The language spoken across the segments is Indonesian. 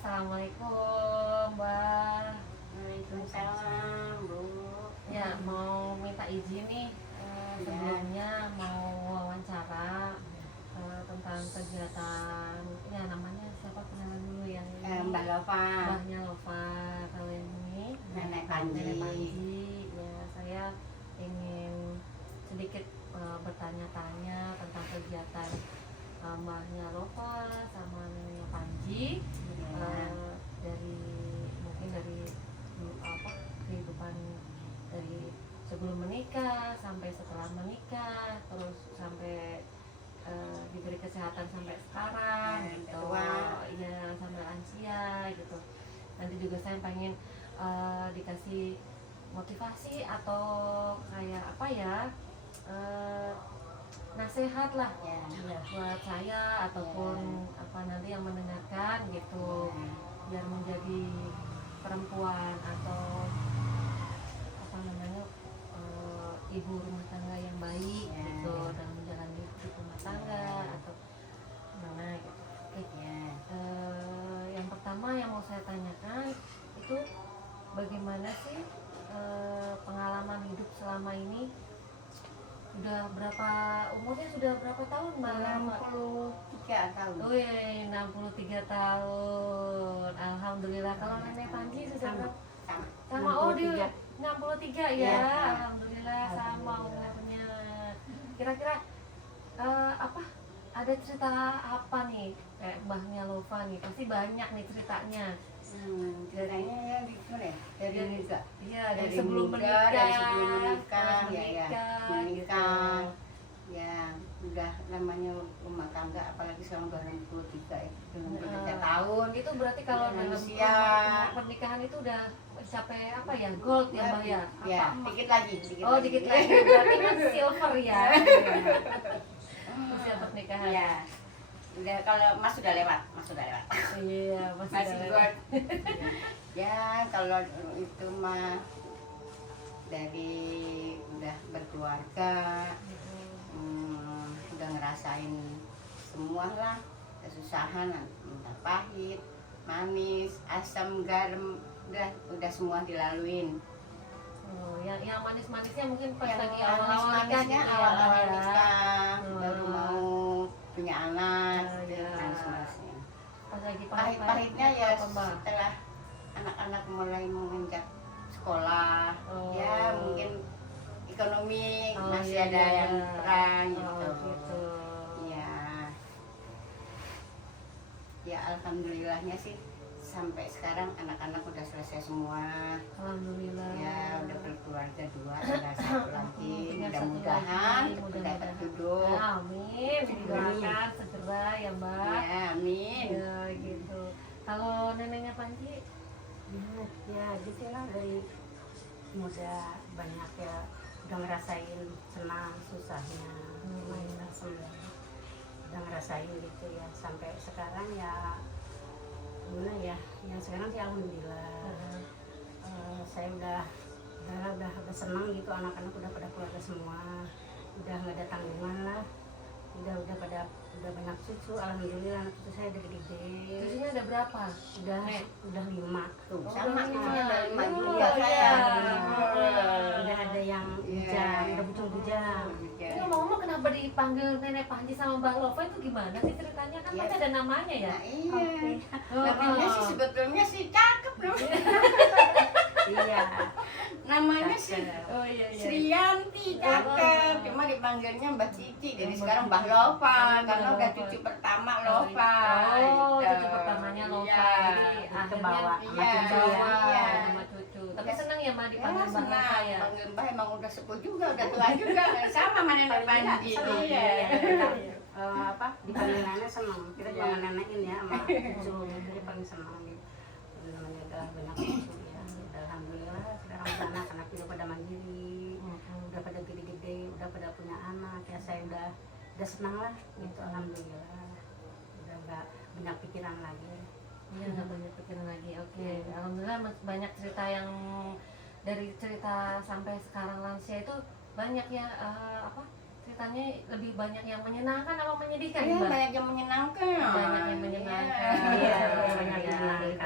Assalamualaikum, Mbak. Waalaikumsalam, Bu. Ya, mau minta izin nih. Sebelumnya mau wawancara tentang kegiatan. Ya, namanya siapa, kenalan dulu yang ini. Mbak Lova. Mbahnya Lova. Kalau yang ini Nenek Panji. Nenek Panji. Ya, saya ingin sedikit bertanya-tanya tentang kegiatan Mbahnya Lova sama Neneknya Panji. Dari mungkin dari kehidupan dari sebelum menikah sampai setelah menikah, terus sampai diberi kesehatan sampai sekarang gitu, ya sampai lansia gitu. Nanti juga saya pengen dikasih motivasi atau kayak apa ya, nasihat lah ya, buat saya ataupun apa nanti yang mendengarkan gitu, biar menjadi perempuan atau apa namanya ibu rumah tangga yang baik gitu dalam menjalani hidup rumah tangga atau gimana gitu. Yang pertama yang mau saya tanyakan itu bagaimana sih pengalaman hidup selama ini? Sudah berapa umurnya, sudah berapa tahun Mbak? 63 tahun. Oh iya, 63 tahun. Alhamdulillah. Kalau Nenek Panji sudah berapa? Sama. Oh dia 63 ya. Alhamdulillah sama umurnya. Kira-kira apa? Ada cerita apa nih? Kayak Mbahnya Lova nih, pasti banyak nih ceritanya. Ceritanya yang gimana ya? Dari muda. Iya, dari sebelum menikah, menikah. Ya, udah namanya rumah tangga, apalagi sekarang udah 63 ya. 63 tahun. Itu berarti kalau dalam usia pernikahan itu udah mencapai apa ya? Gold ya, Mbak ya? Ya, dikit lagi. Dikit lagi. Berarti kan silver ya. Usia pernikahan. Ya. Udah, kalau Mas sudah lewat. Iya, masih gold. Ya, kalau itu mah dari udah berkeluarga, udah ngerasain semua lah kesusahan, entah pahit, manis, asam, garam, udah semua dilaluin. Yang manis-manisnya mungkin pas Yang lagi awal-awal nikah, awal-awal nikah, baru mau punya anak, ya. manis-manisnya. Pas lagi Pahit-pahitnya ya setelah anak-anak mulai menginjak sekolah, ya mungkin ekonomi masih ada yang kurang gitu. Ya alhamdulillahnya sih sampai sekarang anak-anak udah selesai semua. Alhamdulillah. Ya udah berkeluarga 2, tinggal 1 lagi. Mudah-mudahan dapat jodoh. Amin. Didoakan segera ya Mbak. Ya amin. Ya gitu. Kalau neneknya Panji? Ya gitu lah, dari muda banyak ya udah ngerasain senang susahnya, mainnya senang, udah ngerasain gitu ya sampai sekarang ya gimana ya, yang sekarang sih alhamdulillah. Saya udah senang gitu, anak-anak udah pada keluarga semua, udah nggak ada tanggungan lah, udah banyak cucu, alhamdulillah. Anak cucu saya udah gede. Cucunya ada berapa? Udah 5. Tuh, sama cucunya ada 5 juga iya. saya. Udah ada yang bujang, udah bujang-bujang. Ini ngomong-ngomong kenapa dipanggil Nenek Panji sama Mbak Lova itu gimana sih ceritanya? Kan pasti ada namanya ya? Nah, iya. Namanya sih sebetulnya sih cakep loh. Iya. Namanya sih Iya. Sriyanti, cakep. Cuma dipanggilnya Mbak Cici. Jadi sekarang Mbah Lova karena udah cucu pertama Lova. Cucu pertamanya Lova. Jadi akhirnya sama cucu. Tapi senang ya Mbak dipanggil Mbah Lova ya? Panggil Mbah emang udah sepuh juga, udah tua juga. Sama sama Nenek Panji. Dipanggilannya senang. Kita juga nenekin ya sama cucu. Jadi paling senang gitu. Namanya udah banyak cucu ya. Alhamdulillah sekarang udah anak-anak juga pada mandiri, udah pada gede-gede, udah pada punya anak ya. Saya udah senang lah gitu, alhamdulillah. Udah nggak banyak pikiran lagi. Iya, nggak banyak pikiran lagi. Oke. Alhamdulillah banyak cerita yang dari cerita sampai sekarang lansia itu banyak ya ceritanya lebih banyak yang menyenangkan apa menyedihkan? Iya, banyak yang menyenangkan. Banyak yang menyenangkan. Iya, banyak yang menyenangkan.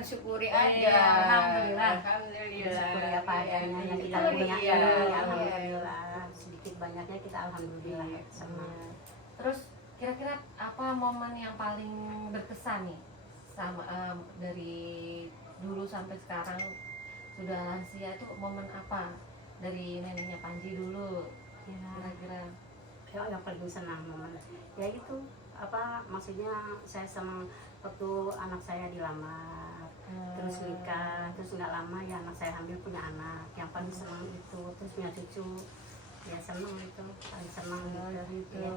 mensyukuri Iya, aja. alhamdulillah. Alhamdulillah. Syukuri apa adanya yang kita Iya, punya iya. ini, alhamdulillah. Sedikit banyaknya kita alhamdulillah sama. Terus kira-kira apa momen yang paling berkesan nih sama dari dulu sampai sekarang sudah lansia itu momen apa dari neneknya Panji dulu Ya, kira-kira? yang paling senang momen ya itu apa maksudnya saya senang waktu anak saya dilamar terus nikah terus nggak lama ya anak saya hamil punya anak yang paling senang itu terus punya cucu ya senang itu paling senang gitu gitu. ya.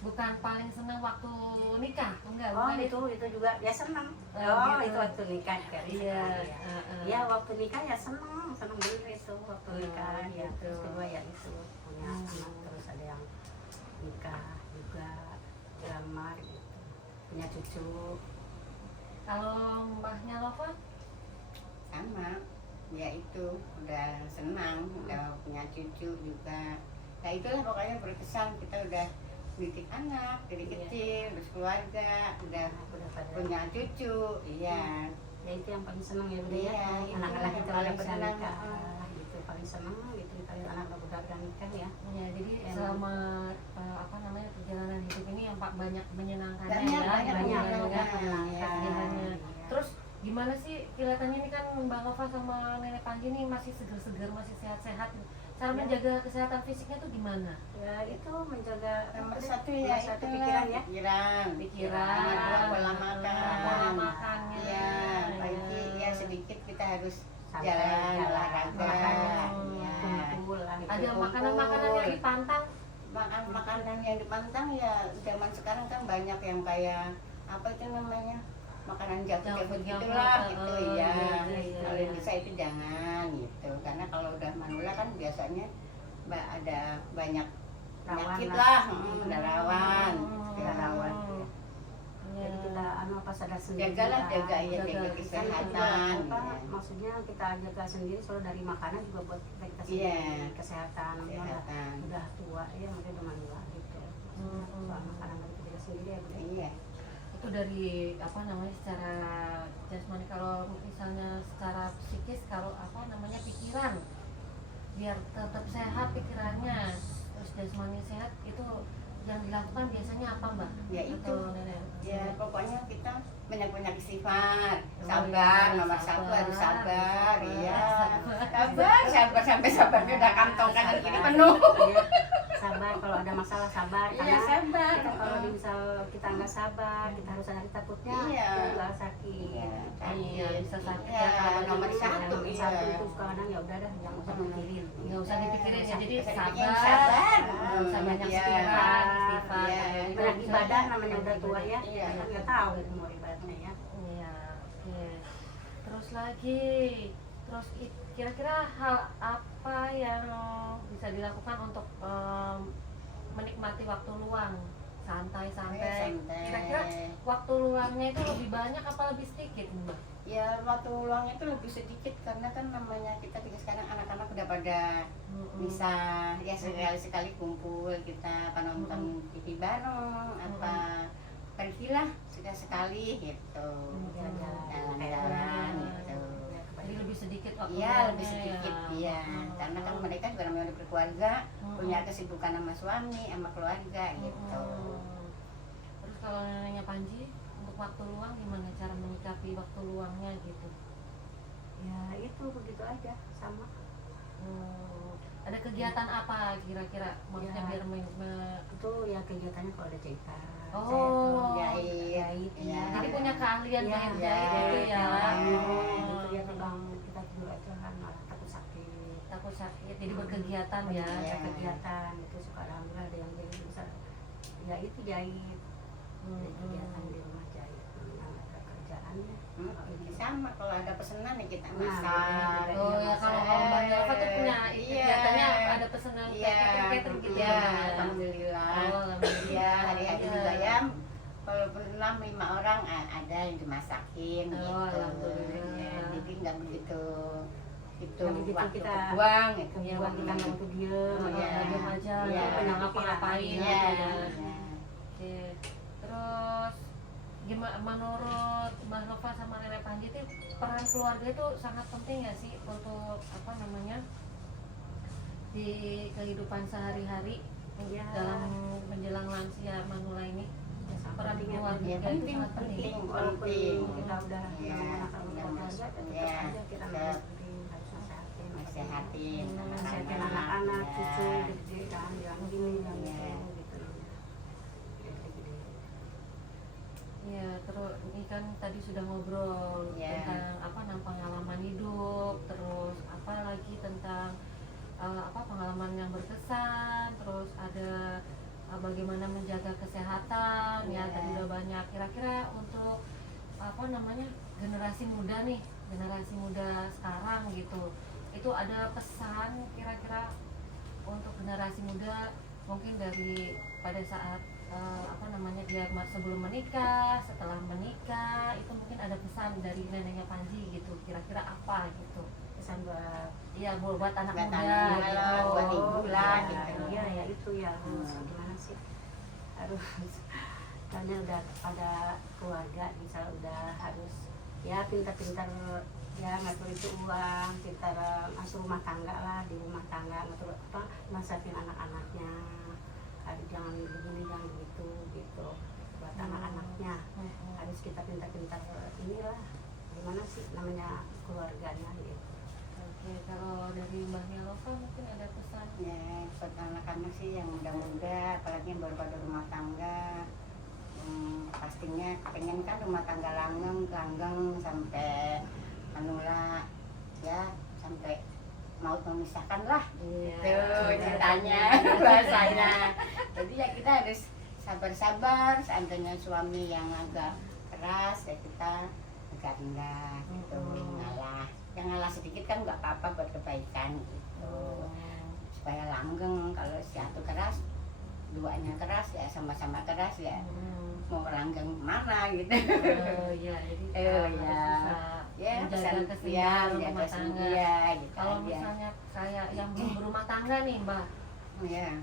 Bukan paling senang waktu nikah, enggak? Oh bukan itu juga ya senang Oh, gitu. itu waktu nikah kan Iya, ya waktu nikah ya senang bener itu waktu Oh, nikah ya gitu. terus kedua ya itu punya anak terus ada yang nikah juga dilamar gitu punya cucu. Kalau mbahnya Lova? Sama, ya itu udah senang, udah punya cucu juga. Nah itulah pokoknya berkesan kita udah didik anak dari Iya. kecil, terus keluarga, udah Udah pada punya cucu, iya. ya itu yang paling senang ya udah Iya, ya itu anak-anak yang kita paling udah pada senang, nikah heeh. gitu paling senang gitu kita lihat anak udah pada nikah ya. Ya, jadi Emang. selama apa namanya perjalanan hidup ini yang Pak banyak menyenangkannya Banyak, ya, banyak banyak menyenangkan. ya, Iya. istilahnya. Terus gimana sih kelihatannya ini kan Mbak Lova sama Nenek Panji ini masih seger-seger, masih sehat-sehat. Cara Ya. menjaga kesehatan fisiknya tuh gimana? Ya itu menjaga Nomor apa satu deh, ya nomor satu itu pikiran ya Pikiran, Nomor dua pola makan. pola makannya. Iya, pagi ya sedikit kita harus Santai, jalan olahraga. Oh. Iya. kumpul lah gitu. Ada Kumpul. makanan-makanan yang dipantang? Makanan yang dipantang ya zaman sekarang kan banyak yang kayak apa itu namanya makanan junk-junk gitulah gitu ya. iya. Kalau bisa itu jangan gitu karena kalau udah manula kan biasanya ada banyak Rawan penyakit lah. lah, udah rawan. Ya, rawan. Iya. Jadi kita apa sadar sendiri Jagalah, lah. jaga ya, Jaga jaga Kan kesehatan. juga, apa, ya. maksudnya kita jaga sendiri soal dari makanan juga buat kita sendiri Iya. kesehatan Kesehatan. udah tua ya udah manula gitu soal makanan dari kita sendiri ya udah Iya. Itu dari apa namanya secara jasmani, kalau misalnya secara psikis, kalau apa namanya pikiran biar tetap sehat pikirannya, terus jasmani sehat, itu yang dilakukan biasanya apa Mbak? Ya itu. Atau Nenek? Ya pokoknya kita banyak-banyak istighfar, Oh, sabar, iya, nomor satu sabar. harus sabar, ya. Sabar. Sabar sampai sabarnya udah kantong kanan kiri penuh. Iya. Sabar kalau ada masalah sabar Iya karena sabar. kita kalau di misal kita nggak sabar kita harus ada takutnya Iya. juga sakit. Iya, bisa sakit Iya, ya, kalau nomor begitu. satu, Nomor iya. satu itu kadang ya udah dah jangan usah pikirin. Nggak usah dipikirin ya, jadi Usah sabar, dipikirin, sabar. nggak usah banyak Iya. istighfar, Iya. Banyak ibadah namanya udah tua ya, Iya. kita nggak tahu mau ibadahnya ya. Iya, oke. Terus lagi, kira-kira hal apa yang bisa dilakukan untuk menikmati waktu luang, santai-santai? Santai. Kira-kira waktu luangnya itu lebih banyak apa lebih sedikit, Mbak? Ya waktu luangnya itu lebih sedikit karena kan namanya kita juga sekarang anak-anak udah pada bisa ya sekali-sekali kumpul kita apa nonton TV bareng apa pergilah sekali gitu jalan-jalan gitu. Jadi lebih sedikit waktu Iya luangnya lebih sedikit ya. ya karena kan mereka juga namanya udah berkeluarga punya kesibukan sama suami sama keluarga gitu. Terus kalau neneknya Panji, untuk waktu luang gimana cara menyikapi waktu luangnya gitu? Ya itu begitu aja sama. Ada kegiatan apa kira-kira? Maksudnya Ya. biar Itu ya kegiatannya kalau ada cerita. Oh, jahit, ya. jadi punya keahlian Iya, jahit-jahit gitu ya. Gitu ya tegang kita tidur aja kan malah takut sakit. Takut sakit, jadi berkegiatan ya. Ada Iya. kegiatan itu suka alhamdulillah ada yang jadi bisa ya itu jahit. Ada kegiatan di rumah jahit yang ada kerjaannya. Sama kalau ada pesanan ya kita Nah, masak. Oh ya, kalau Mbak Nelva tuh punya Iya. kegiatannya ada pesanan Iya, catering gitu iya, ya, Mbak, ya? alhamdulillah. Oh, alhamdulillah. Iya, hari-hari Iya. juga ya. Walaupun 6-5 orang ada yang dimasakin Oh, gitu. alhamdulillah. Ya, jadi nggak begitu itu Nggak begitu waktu kita- kebuang gitu. Iya, Buat kita nggak butuh diem. Oh, Iya. diam aja, Iya. nggak ngapa-ngapain Iya. gitu ya. Iya. Oke. Terus gimana menurut Mbak Nova sama Nenek Panji itu peran keluarga itu sangat penting ya sih untuk apa namanya di kehidupan sehari-hari Iya. dalam menjelang lansia manula ini? Ya, sangat Peran penting ya, keluarga ya, itu penting, sangat penting. walaupun penting. kita udah Iya, menemukan udah keluarga masuk, tetap iya, aja kita tetap penting harus nasehatin nasehatin nasehatin anak-anak ya. cucu gede kan yang gini yang Iya. gitu gede-gede. Iya, terus ini kan tadi sudah ngobrol Iya. tentang apa pengalaman hidup, terus apa lagi tentang apa pengalaman yang berkesan, terus ada bagaimana menjaga kesehatan ya Iya. tadi udah banyak. Kira-kira untuk apa namanya generasi muda nih, generasi muda sekarang gitu, itu ada pesan kira-kira untuk generasi muda mungkin dari pada saat apa namanya dia sebelum menikah, setelah menikah, itu mungkin ada pesan dari neneknya Panji gitu, kira-kira apa gitu Pesan buat iya buat anak Buat muda anak gitu. muda, buat ibu lah, iya, gitu. iya ya itu ya harus gimana sih harus karena udah pada keluarga misal udah harus ya pintar-pintar ya ngatur itu uang, pintar masuk rumah tangga lah, di rumah tangga ngatur apa masakin anak-anaknya, harus jangan begini jangan begitu gitu buat anak-anaknya harus kita pintar-pintar inilah gimana sih namanya keluarganya gitu. Oke, kalau dari Mbak Nilova mungkin ada pesan. Ya, buat anak-anak sih yang muda-muda, apalagi yang baru pada rumah tangga, pastinya pengen kan rumah tangga langgeng sampai manula, ya sampai maut memisahkan lah. Iya. Tuh ceritanya, bahasanya. Jadi ya kita harus sabar-sabar, seandainya suami yang agak keras ya kita agak rendah gitu, ngalah. Yang ngalah sedikit kan nggak apa-apa buat kebaikan gitu. Supaya langgeng, kalau si satu keras, duanya keras ya sama-sama keras ya. Mau langgeng mana gitu. Iya, jadi Ya. harus Ya, bisa menjaga pesan keseimbangan rumah menjaga tangga. ya, gitu Kalau aja. misalnya kayak yang belum berumah tangga nih Mbak, Ya, yang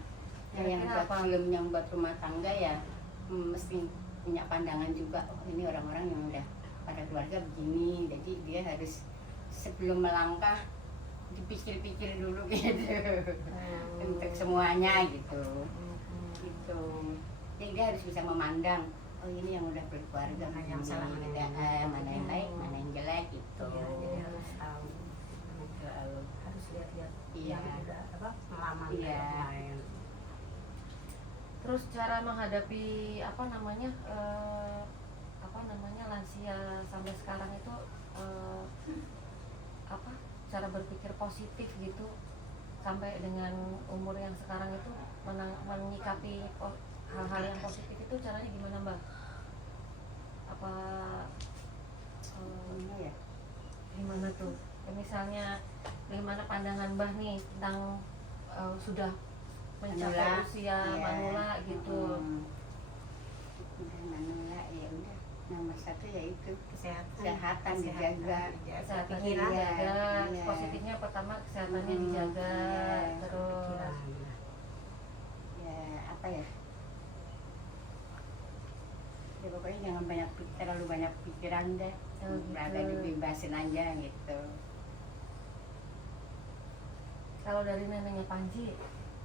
Kira-kira buat apa? film yang buat rumah tangga ya mesti punya pandangan juga. Oh, ini orang-orang yang udah pada keluarga begini, jadi dia harus sebelum melangkah dipikir-pikir dulu gitu untuk semuanya gitu. Gitu. Jadi dia harus bisa memandang. Oh ini yang udah berkeluarga, Mana yang begini, salah, mana gitu. yang benar. Mana yang baik, mana yang jelek gitu. Iya, jadi harus tahu harus lihat-lihat Iya. yang udah apa pengalaman Iya. kemarin. terus cara menghadapi apa namanya lansia sampai sekarang itu apa cara berpikir positif gitu sampai dengan umur yang sekarang itu menyikapi hal-hal yang positif itu caranya gimana Mbak? Apa Ya. gimana tuh? Ya, misalnya bagaimana pandangan Mbah nih tentang sudah mencapai Manula, usia iya. manula gitu. Udah manula ya udah. Nomor satu yaitu Kesehatan dijaga. Kesehatannya pikiran, dijaga, iya. positifnya pertama kesehatannya dijaga, Iya. terus pikiran. Ya apa ya? Ya pokoknya jangan terlalu banyak pikiran deh. Oh, gitu. Berada dibebasin aja gitu. kalau dari neneknya Panji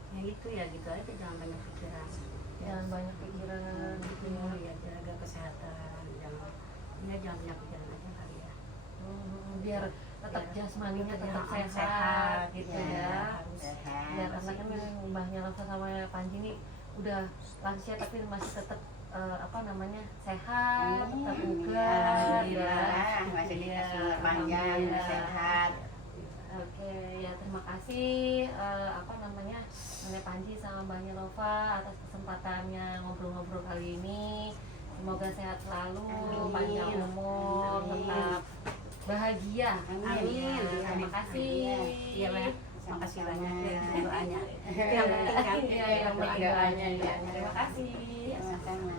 Ya itu ya gitu aja jangan banyak pikiran. jangan banyak pikiran gitu ya. Ya jaga kesehatan, jangan banyak pikiran aja kali ya. Biar tetap Biar jasmaninya tetap sehat, sehat gitu ya. ya. Harus Sehat. Ya karena kan Mbahnya Lasa sama Panji ini udah lansia tapi masih tetap apa namanya sehat, tetap bugar ya. Alhamdulillah, masih dikasih umur panjang, Alhamdulillah. sehat. Oke, ya terima kasih apa namanya Nenek Panji sama Mbahnya Nova atas kesempatannya ngobrol-ngobrol kali ini. Semoga sehat selalu, Amin. panjang umur, Amin. tetap bahagia. Amin. Terima kasih. Iya, Mbak. Makasih banyak ya Sama-sama. doanya. Itu yang penting kan. Iya, yang penting doanya ya. Terima kasih. Sama-sama.